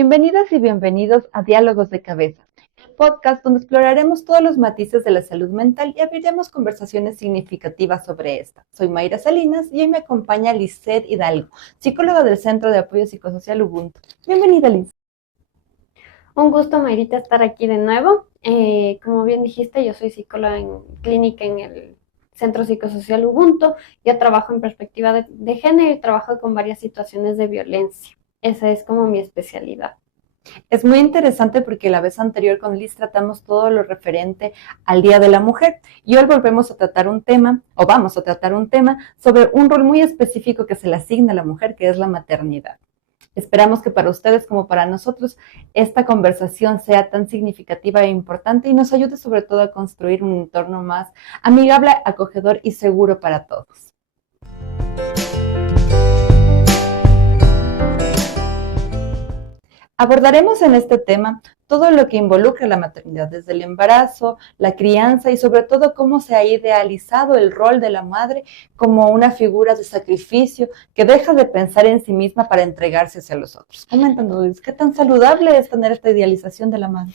Bienvenidas y bienvenidos a Diálogos de Cabeza, el podcast donde exploraremos todos los matices de la salud mental y abriremos conversaciones significativas sobre esta. Soy Mayra Salinas y hoy me acompaña Lisette Hidalgo, psicóloga del Centro de Apoyo Psicosocial Ubuntu. Bienvenida, Liz. Un gusto, Mayrita, estar aquí de nuevo. Como bien dijiste, yo soy psicóloga en clínica en el Centro Psicosocial Ubuntu. Yo trabajo en perspectiva de género y trabajo con varias situaciones de violencia. Esa es como mi especialidad. Es muy interesante porque la vez anterior con Liz tratamos todo lo referente al Día de la Mujer y hoy volvemos a tratar un tema, o vamos a tratar un tema sobre un rol muy específico que se le asigna a la mujer, que es la maternidad. Esperamos que para ustedes como para nosotros esta conversación sea tan significativa e importante y nos ayude sobre todo a construir un entorno más amigable, acogedor y seguro para todos. Abordaremos en este tema todo lo que involucra la maternidad, desde el embarazo, la crianza y sobre todo cómo se ha idealizado el rol de la madre como una figura de sacrificio que deja de pensar en sí misma para entregarse hacia los otros. Coméntanos, Luis, ¿qué tan saludable es tener esta idealización de la madre?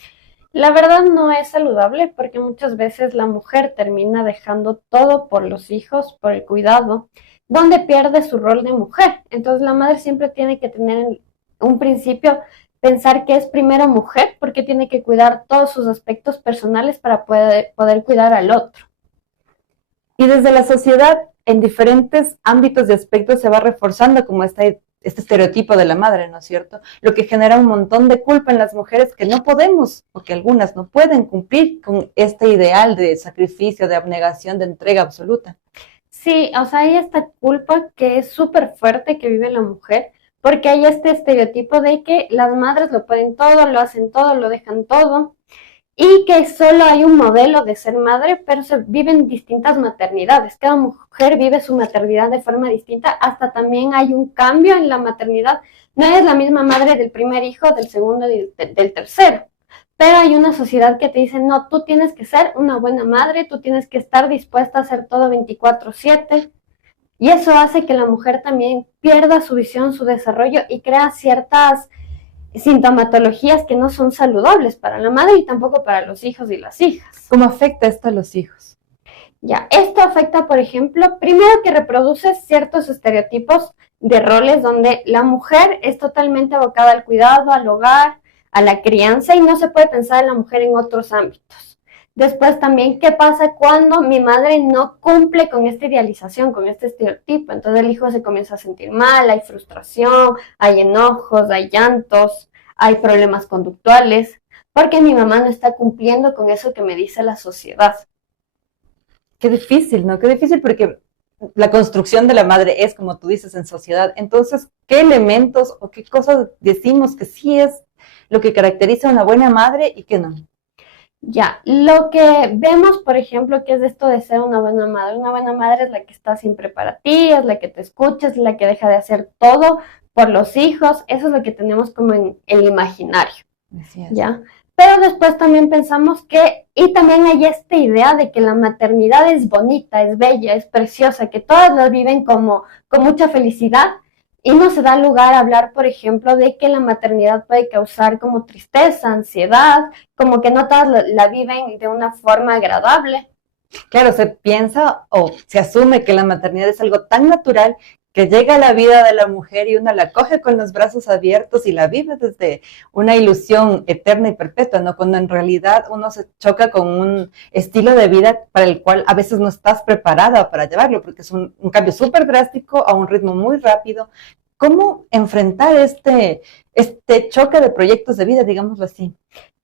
La verdad no es saludable porque muchas veces la mujer termina dejando todo por los hijos, por el cuidado, donde pierde su rol de mujer. Entonces la madre siempre tiene que tener un principio pensar que es primero mujer porque tiene que cuidar todos sus aspectos personales para poder cuidar al otro. Y desde la sociedad, en diferentes ámbitos y aspectos se va reforzando como este estereotipo de la madre, ¿no es cierto? Lo que genera un montón de culpa en las mujeres que no podemos, o que algunas no pueden cumplir con este ideal de sacrificio, de abnegación, de entrega absoluta. Sí, o sea, hay esta culpa que es súper fuerte que vive la mujer, porque hay este estereotipo de que las madres lo pueden todo, lo hacen todo, lo dejan todo, y que solo hay un modelo de ser madre, pero se viven distintas maternidades. Cada mujer vive su maternidad de forma distinta, hasta también hay un cambio en la maternidad. No es la misma madre del primer hijo, del segundo y del tercero. Pero hay una sociedad que te dice, no, tú tienes que ser una buena madre, tú tienes que estar dispuesta a hacer todo 24/7. Y eso hace que la mujer también pierda su visión, su desarrollo y crea ciertas sintomatologías que no son saludables para la madre y tampoco para los hijos y las hijas. ¿Cómo afecta esto a los hijos? Ya, esto afecta, por ejemplo, primero que reproduce ciertos estereotipos de roles donde la mujer es totalmente abocada al cuidado, al hogar, a la crianza y no se puede pensar en la mujer en otros ámbitos. Después también, ¿qué pasa cuando mi madre no cumple con esta idealización, con este estereotipo? Entonces el hijo se comienza a sentir mal, hay frustración, hay enojos, hay llantos, hay problemas conductuales, porque mi mamá no está cumpliendo con eso que me dice la sociedad. Qué difícil, ¿no? Qué difícil porque la construcción de la madre es, como tú dices, en sociedad. Entonces, ¿qué elementos o qué cosas decimos que sí es lo que caracteriza a una buena madre y qué no? Ya, lo que vemos, por ejemplo, que es esto de ser una buena madre. Una buena madre es la que está siempre para ti, es la que te escucha, es la que deja de hacer todo por los hijos. Eso es lo que tenemos como en el imaginario. Así es. ¿Ya? Pero después también pensamos que, y también hay esta idea de que la maternidad es bonita, es bella, es preciosa, que todas la viven como con mucha felicidad. Y no se da lugar a hablar, por ejemplo, de que la maternidad puede causar como tristeza, ansiedad, como que no todas la viven de una forma agradable. Claro, se piensa o se asume que la maternidad es algo tan natural que llega a la vida de la mujer y una la coge con los brazos abiertos y la vive desde una ilusión eterna y perpetua, ¿no? Cuando en realidad uno se choca con un estilo de vida para el cual a veces no estás preparada para llevarlo, porque es un cambio súper drástico a un ritmo muy rápido. ¿Cómo enfrentar este choque de proyectos de vida, digámoslo así?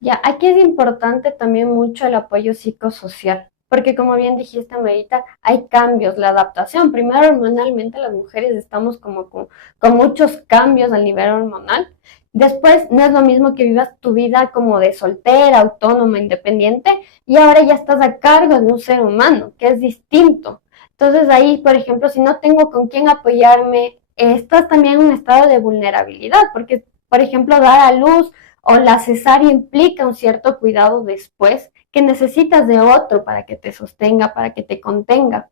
Ya, aquí es importante también mucho el apoyo psicosocial, porque como bien dijiste, Marita, hay cambios, la adaptación. Primero, hormonalmente las mujeres estamos como con muchos cambios a nivel hormonal. Después, no es lo mismo que vivas tu vida como de soltera, autónoma, independiente, y ahora ya estás a cargo de un ser humano, que es distinto. Entonces ahí, por ejemplo, si no tengo con quién apoyarme, estás también en un estado de vulnerabilidad, porque, por ejemplo, dar a luz o la cesárea implica un cierto cuidado después que necesitas de otro para que te sostenga, para que te contenga.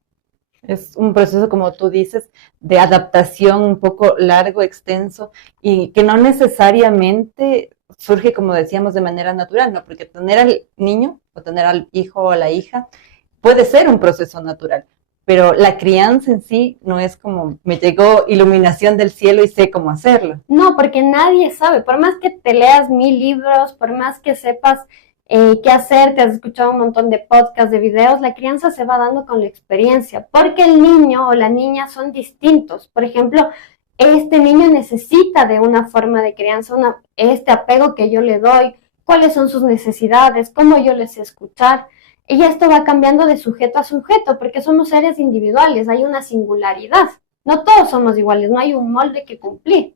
Es un proceso, como tú dices, de adaptación un poco largo, extenso, y que no necesariamente surge, como decíamos, de manera natural, ¿no? Porque tener al niño o tener al hijo o a la hija puede ser un proceso natural, pero la crianza en sí no es como me llegó iluminación del cielo y sé cómo hacerlo. No, porque nadie sabe, por más que te leas 1000 libros, por más que sepas qué hacer, te has escuchado un montón de podcasts, de videos, la crianza se va dando con la experiencia, porque el niño o la niña son distintos. Por ejemplo, este niño necesita de una forma de crianza, este apego que yo le doy, cuáles son sus necesidades, cómo yo les sé escuchar. Y esto va cambiando de sujeto a sujeto, porque somos seres individuales, hay una singularidad. No todos somos iguales, no hay un molde que cumplir.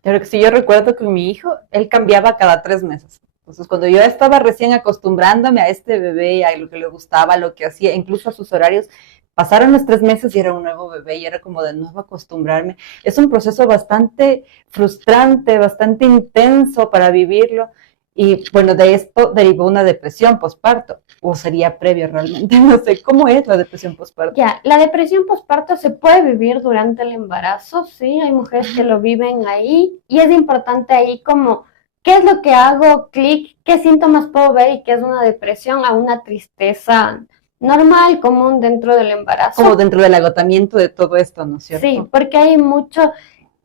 Pero que si yo recuerdo con mi hijo, él cambiaba cada 3 meses. Entonces, cuando yo estaba recién acostumbrándome a este bebé, a lo que le gustaba, a lo que hacía, incluso a sus horarios, pasaron los 3 meses y era un nuevo bebé y era como de nuevo acostumbrarme. Es un proceso bastante frustrante, bastante intenso para vivirlo. Y bueno, de esto derivó una depresión posparto, o sería previo realmente, no sé, ¿cómo es la depresión posparto? Ya, la depresión postparto se puede vivir durante el embarazo, sí, hay mujeres que lo viven ahí y es importante ahí como, ¿qué es lo que hago? Clic, ¿qué síntomas puedo ver y qué es una depresión a una tristeza normal, común dentro del embarazo? Como dentro del agotamiento de todo esto, ¿no es cierto? Sí, porque hay muchas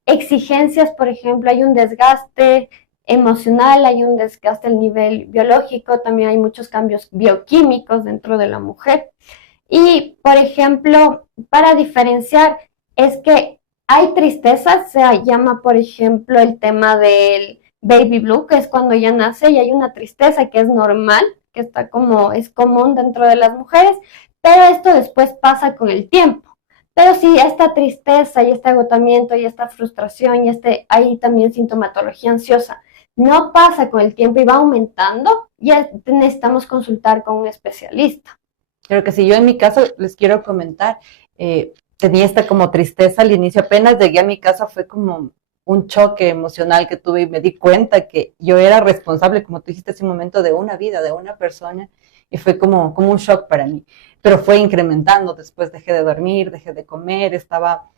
exigencias, por ejemplo, hay un desgaste emocional, hay un desgaste al nivel biológico, también hay muchos cambios bioquímicos dentro de la mujer. Y, por ejemplo, para diferenciar, es que hay tristeza, se llama, por ejemplo, el tema del baby blue, que es cuando ya nace y hay una tristeza que es normal, que está como, es común dentro de las mujeres, pero esto después pasa con el tiempo. Pero si esta tristeza y este agotamiento y esta frustración y hay también sintomatología ansiosa, no pasa con el tiempo y va aumentando, ya necesitamos consultar con un especialista. Creo que si yo en mi caso les quiero comentar, tenía esta como tristeza al inicio, apenas llegué a mi casa fue como un choque emocional que tuve y me di cuenta que yo era responsable, como tú dijiste hace un momento, de una vida, de una persona, y fue como un shock para mí, pero fue incrementando, después dejé de dormir, dejé de comer, estaba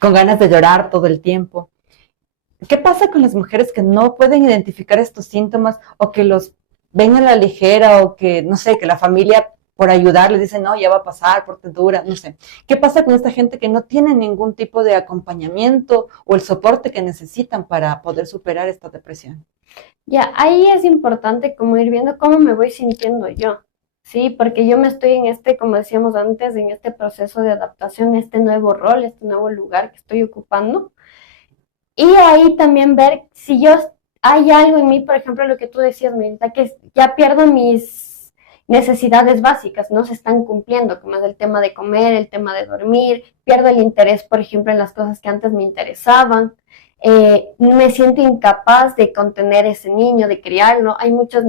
con ganas de llorar todo el tiempo. ¿Qué pasa con las mujeres que no pueden identificar estos síntomas o que los ven a la ligera o que, no sé, que la familia por ayudar les dice, no, ya va a pasar, por dura, no sé. ¿Qué pasa con esta gente que no tiene ningún tipo de acompañamiento o el soporte que necesitan para poder superar esta depresión? Ya, ahí es importante como ir viendo cómo me voy sintiendo yo, ¿sí? Porque yo me estoy en como decíamos antes, en este proceso de adaptación, este nuevo rol, este nuevo lugar que estoy ocupando. Y ahí también ver si hay algo en mí, por ejemplo, lo que tú decías, Mirita, que ya pierdo mis necesidades básicas, no se están cumpliendo, como es el tema de comer, el tema de dormir, pierdo el interés, por ejemplo, en las cosas que antes me interesaban, me siento incapaz de contener ese niño, de criarlo. Hay muchas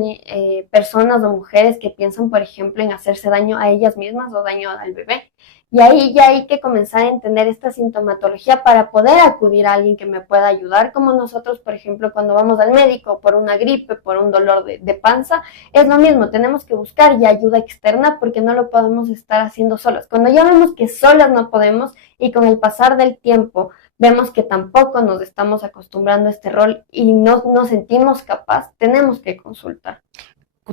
personas o mujeres que piensan, por ejemplo, en hacerse daño a ellas mismas o daño al bebé. Y ahí ya hay que comenzar a entender esta sintomatología para poder acudir a alguien que me pueda ayudar, como nosotros, por ejemplo, cuando vamos al médico por una gripe, por un dolor de panza, es lo mismo, tenemos que buscar ya ayuda externa porque no lo podemos estar haciendo solas. Cuando ya vemos que solas no podemos y con el pasar del tiempo vemos que tampoco nos estamos acostumbrando a este rol y no nos sentimos capaz, tenemos que consultar.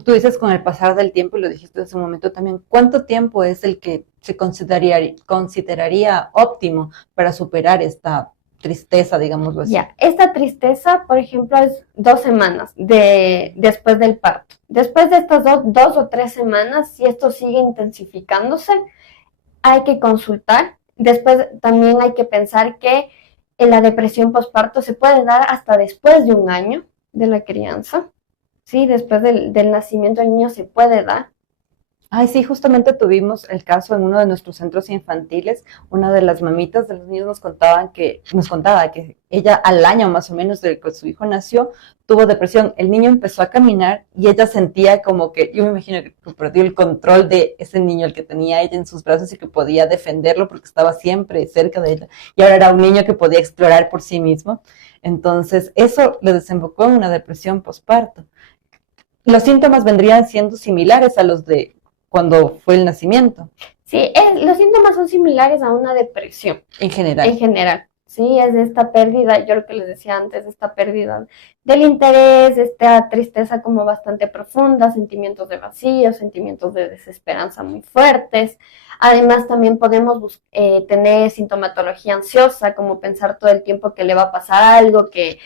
Tú dices con el pasar del tiempo, y lo dijiste hace un momento también, ¿cuánto tiempo es el que se consideraría óptimo para superar esta tristeza, digámoslo así? Ya, esta tristeza, por ejemplo, es 2 semanas después del parto. Después de estas 2 o 3 semanas, si esto sigue intensificándose, hay que consultar. Después también hay que pensar que la depresión postparto se puede dar hasta después de un año de la crianza. Sí, después del nacimiento del niño se puede dar. Ay, sí, justamente tuvimos el caso en uno de nuestros centros infantiles. Una de las mamitas de los niños nos contaba que ella al año más o menos de que su hijo nació, tuvo depresión. El niño empezó a caminar y ella sentía como que, yo me imagino que perdió el control de ese niño, el que tenía ella en sus brazos y que podía defenderlo porque estaba siempre cerca de ella. Y ahora era un niño que podía explorar por sí mismo. Entonces, eso le desembocó en una depresión postparto. Los síntomas vendrían siendo similares a los de cuando fue el nacimiento. Sí, los síntomas son similares a una depresión. En general. En general, sí, es de esta pérdida, yo lo que les decía antes, esta pérdida del interés, esta tristeza como bastante profunda, sentimientos de vacío, sentimientos de desesperanza muy fuertes. Además, también podemos tener sintomatología ansiosa, como pensar todo el tiempo que le va a pasar algo, que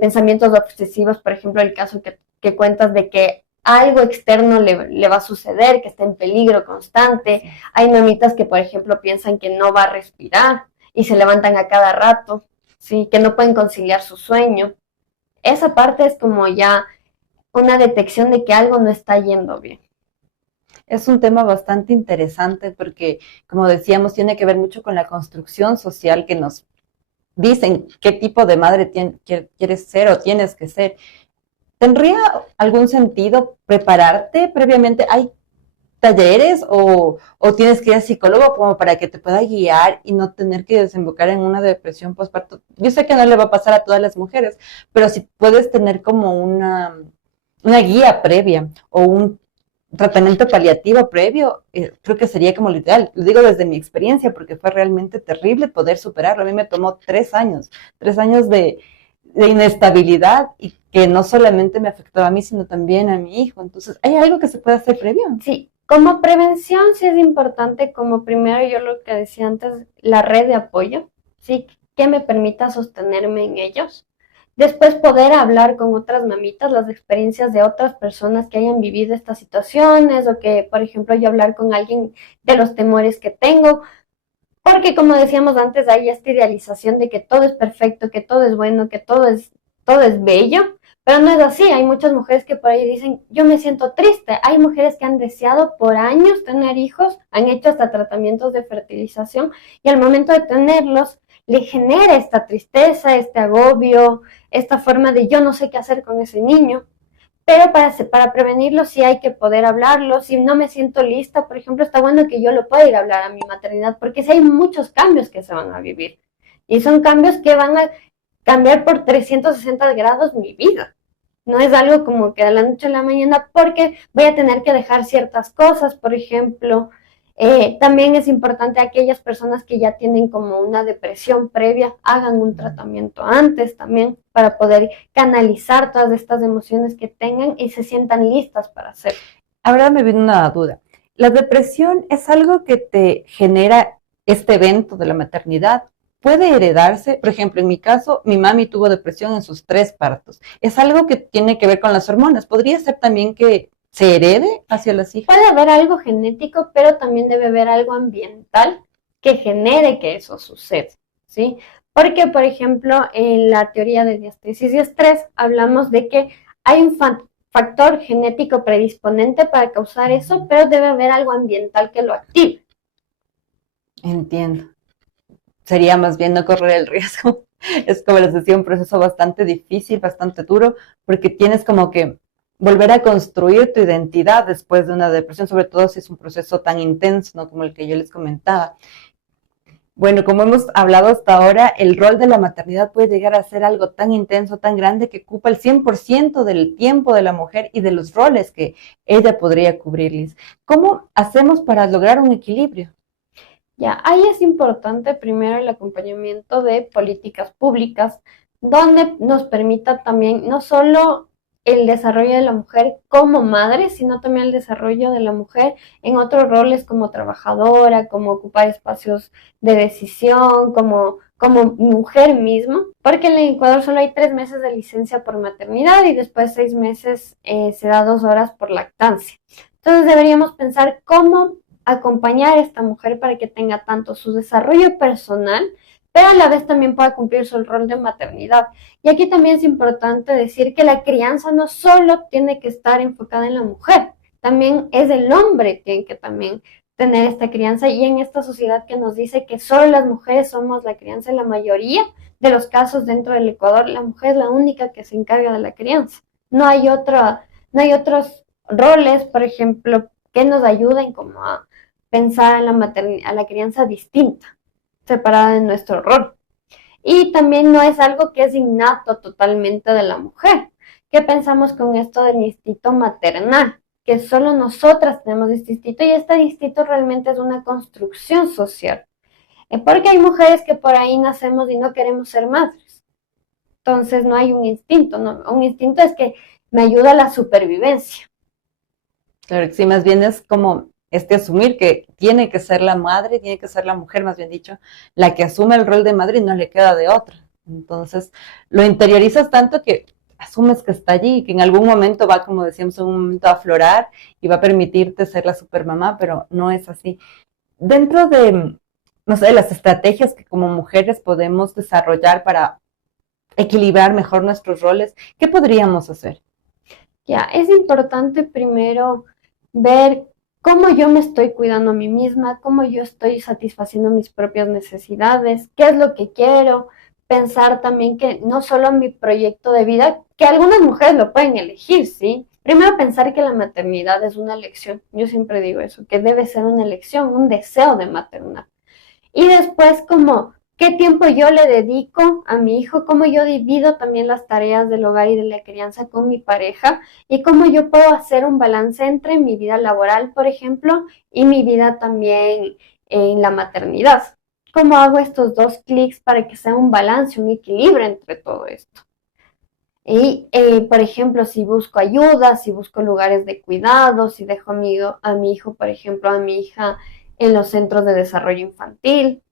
pensamientos obsesivos, por ejemplo, el caso que cuentas de que algo externo le va a suceder, que está en peligro constante. Hay mamitas que, por ejemplo, piensan que no va a respirar y se levantan a cada rato, ¿sí? Que no pueden conciliar su sueño. Esa parte es como ya una detección de que algo no está yendo bien. Es un tema bastante interesante porque, como decíamos, tiene que ver mucho con la construcción social que nos dicen qué tipo de madre quieres ser o tienes que ser. ¿Tendría algún sentido prepararte previamente? ¿Hay talleres o tienes que ir a psicólogo como para que te pueda guiar y no tener que desembocar en una depresión postparto? Yo sé que no le va a pasar a todas las mujeres, pero si puedes tener como una guía previa o un tratamiento paliativo previo, creo que sería como lo ideal. Lo digo desde mi experiencia porque fue realmente terrible poder superarlo. A mí me tomó 3 años de inestabilidad y que no solamente me afectó a mí, sino también a mi hijo. Entonces, ¿hay algo que se puede hacer previo? Sí, como prevención sí es importante, como primero yo lo que decía antes, la red de apoyo, ¿sí? Que me permita sostenerme en ellos. Después poder hablar con otras mamitas, las experiencias de otras personas que hayan vivido estas situaciones o que, por ejemplo, yo hablar con alguien de los temores que tengo, porque como decíamos antes, hay esta idealización de que todo es perfecto, que todo es bueno, que todo es bello, pero no es así. Hay muchas mujeres que por ahí dicen, yo me siento triste. Hay mujeres que han deseado por años tener hijos, han hecho hasta tratamientos de fertilización y al momento de tenerlos le genera esta tristeza, este agobio, esta forma de yo no sé qué hacer con ese niño. Pero para prevenirlo sí hay que poder hablarlo. Si no me siento lista, por ejemplo, está bueno que yo lo pueda ir a hablar a mi maternidad, porque sí hay muchos cambios que se van a vivir. Y son cambios que van a cambiar por 360 grados mi vida. No es algo como que de la noche a la mañana, porque voy a tener que dejar ciertas cosas, por ejemplo. También es importante aquellas personas que ya tienen como una depresión previa, hagan un tratamiento antes también para poder canalizar todas estas emociones que tengan y se sientan listas para hacerlo. Ahora me viene una duda. ¿La depresión es algo que te genera este evento de la maternidad? ¿Puede heredarse? Por ejemplo, en mi caso, mi mami tuvo depresión en sus 3 partos. ¿Es algo que tiene que ver con las hormonas? ¿Podría ser también que se herede hacia las hijas? Puede haber algo genético, pero también debe haber algo ambiental que genere que eso suceda, ¿sí? Porque, por ejemplo, en la teoría de diastasis y estrés hablamos de que hay un factor genético predisponente para causar eso, pero debe haber algo ambiental que lo active. Entiendo. Sería más bien no correr el riesgo. Es como les decía, un proceso bastante difícil, bastante duro, porque tienes como que volver a construir tu identidad después de una depresión, sobre todo si es un proceso tan intenso, ¿no? Como el que yo les comentaba. Bueno, como hemos hablado hasta ahora, el rol de la maternidad puede llegar a ser algo tan intenso, tan grande, que ocupa el 100% del tiempo de la mujer y de los roles que ella podría cubrirles. ¿Cómo hacemos para lograr un equilibrio? Ya, ahí es importante primero el acompañamiento de políticas públicas, donde nos permita también no solo el desarrollo de la mujer como madre, sino también el desarrollo de la mujer en otros roles como trabajadora, como ocupar espacios de decisión, como mujer misma, porque en el Ecuador solo hay 3 meses de licencia por maternidad y después 6 meses se da 2 horas por lactancia. Entonces deberíamos pensar cómo acompañar a esta mujer para que tenga tanto su desarrollo personal, pero a la vez también pueda cumplir su rol de maternidad. Y aquí también es importante decir que la crianza no solo tiene que estar enfocada en la mujer, también es el hombre que tiene que también tener esta crianza y en esta sociedad que nos dice que solo las mujeres somos la crianza en la mayoría de los casos dentro del Ecuador, la mujer es la única que se encarga de la crianza. No hay otros roles, por ejemplo, que nos ayuden como a pensar a a la crianza distinta, separada de nuestro rol. Y también no es algo que es innato totalmente de la mujer. ¿Qué pensamos con esto del instinto maternal? que solo nosotras tenemos este instinto y este instinto realmente es una construcción social. Porque hay mujeres que por ahí nacemos y no queremos ser madres. Entonces no hay un instinto, ¿no? Un instinto es que me ayuda a la supervivencia. Claro que sí, más bien es como asumir que tiene que ser la madre, tiene que ser la mujer, más bien dicho, la que asume el rol de madre y no le queda de otra. Entonces, lo interiorizas tanto que asumes que está allí y que en algún momento va, como decíamos, en un momento a aflorar y va a permitirte ser la supermamá, pero no es así. Dentro de, no sé, las estrategias que como mujeres podemos desarrollar para equilibrar mejor nuestros roles, ¿qué podríamos hacer? Ya, es importante primero ver cómo yo me estoy cuidando a mí misma, cómo yo estoy satisfaciendo mis propias necesidades, qué es lo que quiero, pensar también que no solo mi proyecto de vida, que algunas mujeres lo pueden elegir, ¿sí? Primero pensar que la maternidad es una elección, yo siempre digo eso, que debe ser una elección, un deseo de maternar. Y después como qué tiempo yo le dedico a mi hijo, cómo yo divido también las tareas del hogar y de la crianza con mi pareja y cómo yo puedo hacer un balance entre mi vida laboral, por ejemplo, y mi vida también en la maternidad. ¿Cómo hago estos dos clics para que sea un balance, un equilibrio entre todo esto? Y, por ejemplo, si busco ayuda, si busco lugares de cuidado, si dejo a mi hijo, por ejemplo, a mi hija en los centros de desarrollo infantil,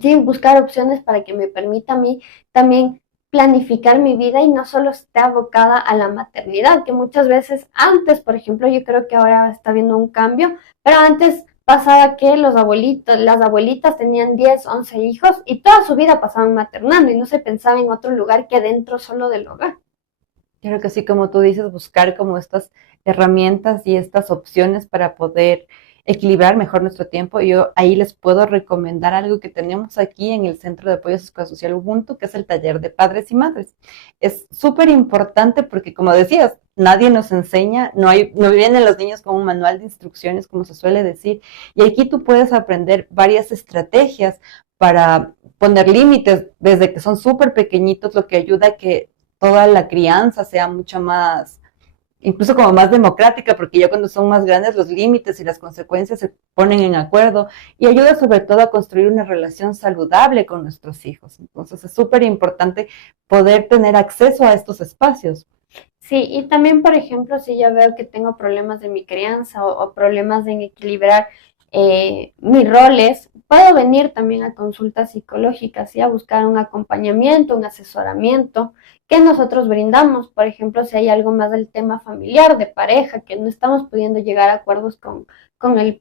sí, buscar opciones para que me permita a mí también planificar mi vida y no solo esté abocada a la maternidad, que muchas veces antes, por ejemplo, yo creo que ahora está habiendo un cambio, pero antes pasaba que los abuelitos, las abuelitas tenían 10, 11 hijos y toda su vida pasaban maternando y no se pensaba en otro lugar que dentro solo del hogar. Creo que sí, como tú dices, buscar como estas herramientas y estas opciones para poder equilibrar mejor nuestro tiempo. Yo ahí les puedo recomendar algo que tenemos aquí en el Centro de Apoyo Sociosocial Ubuntu, que es el taller de padres y madres. Es súper importante porque, como decías, nadie nos enseña, no vienen los niños con un manual de instrucciones, como se suele decir, y aquí tú puedes aprender varias estrategias para poner límites desde que son súper pequeñitos, lo que ayuda a que toda la crianza sea mucho más, incluso como más democrática, porque ya cuando son más grandes los límites y las consecuencias se ponen en acuerdo y ayuda sobre todo a construir una relación saludable con nuestros hijos. Entonces es súper importante poder tener acceso a estos espacios. Sí, y también, por ejemplo, si yo veo que tengo problemas de mi crianza o problemas en equilibrar mis roles, puedo venir también a consultas psicológicas y a buscar un acompañamiento, un asesoramiento que nosotros brindamos. Por ejemplo, si hay algo más del tema familiar, de pareja, que no estamos pudiendo llegar a acuerdos con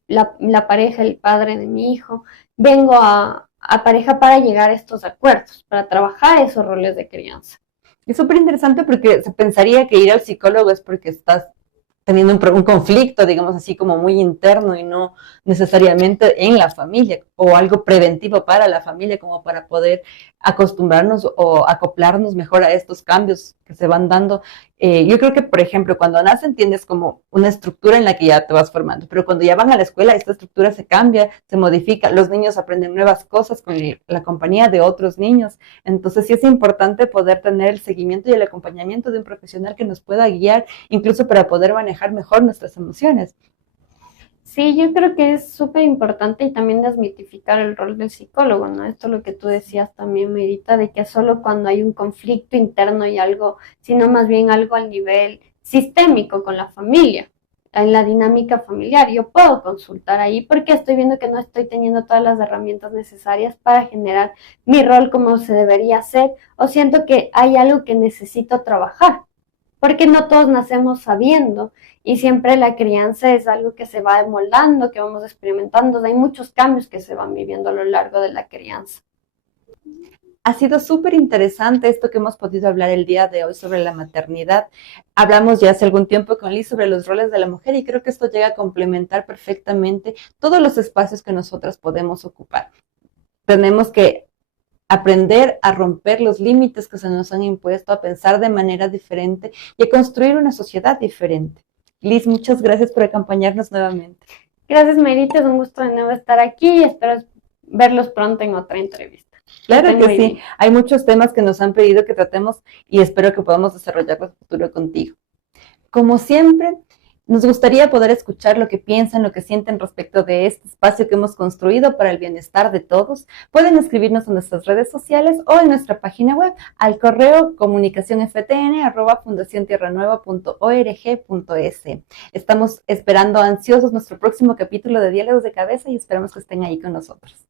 la pareja, el padre de mi hijo, vengo a pareja para llegar a estos acuerdos, para trabajar esos roles de crianza. Es súper interesante porque se pensaría que ir al psicólogo es porque estás teniendo un conflicto, digamos así, como muy interno y no necesariamente en la familia o algo preventivo para la familia como para poder acostumbrarnos o acoplarnos mejor a estos cambios que se van dando. Yo creo que, por ejemplo, cuando nacen tienes como una estructura en la que ya te vas formando, pero cuando ya van a la escuela esta estructura se cambia, se modifica, los niños aprenden nuevas cosas con la compañía de otros niños, entonces sí es importante poder tener el seguimiento y el acompañamiento de un profesional que nos pueda guiar, incluso para poder manejar mejor nuestras emociones. Sí, yo creo que es súper importante y también desmitificar el rol del psicólogo, ¿no? Esto es lo que tú decías también, Merita, de que solo cuando hay un conflicto interno y algo, sino más bien algo al nivel sistémico con la familia, en la dinámica familiar. Yo puedo consultar ahí porque estoy viendo que no estoy teniendo todas las herramientas necesarias para generar mi rol como se debería hacer o siento que hay algo que necesito trabajar porque no todos nacemos sabiendo y siempre la crianza es algo que se va moldando, que vamos experimentando, hay muchos cambios que se van viviendo a lo largo de la crianza. Ha sido súper interesante esto que hemos podido hablar el día de hoy sobre la maternidad. Hablamos ya hace algún tiempo con Liz sobre los roles de la mujer y creo que esto llega a complementar perfectamente todos los espacios que nosotras podemos ocupar. Tenemos que aprender a romper los límites que se nos han impuesto, a pensar de manera diferente y a construir una sociedad diferente. Liz, muchas gracias por acompañarnos nuevamente. Gracias, Merita, es un gusto de nuevo estar aquí y espero verlos pronto en otra entrevista. Claro que sí, bien. Hay muchos temas que nos han pedido que tratemos y espero que podamos desarrollarlos en el futuro contigo. Como siempre, Nos gustaría poder escuchar lo que piensan, lo que sienten respecto de este espacio que hemos construido para el bienestar de todos. Pueden escribirnos en nuestras redes sociales o en nuestra página web al correo comunicacionftn@fundaciontierranueva.org.es. Estamos esperando ansiosos nuestro próximo capítulo de Diálogos de Cabeza y esperamos que estén ahí con nosotros.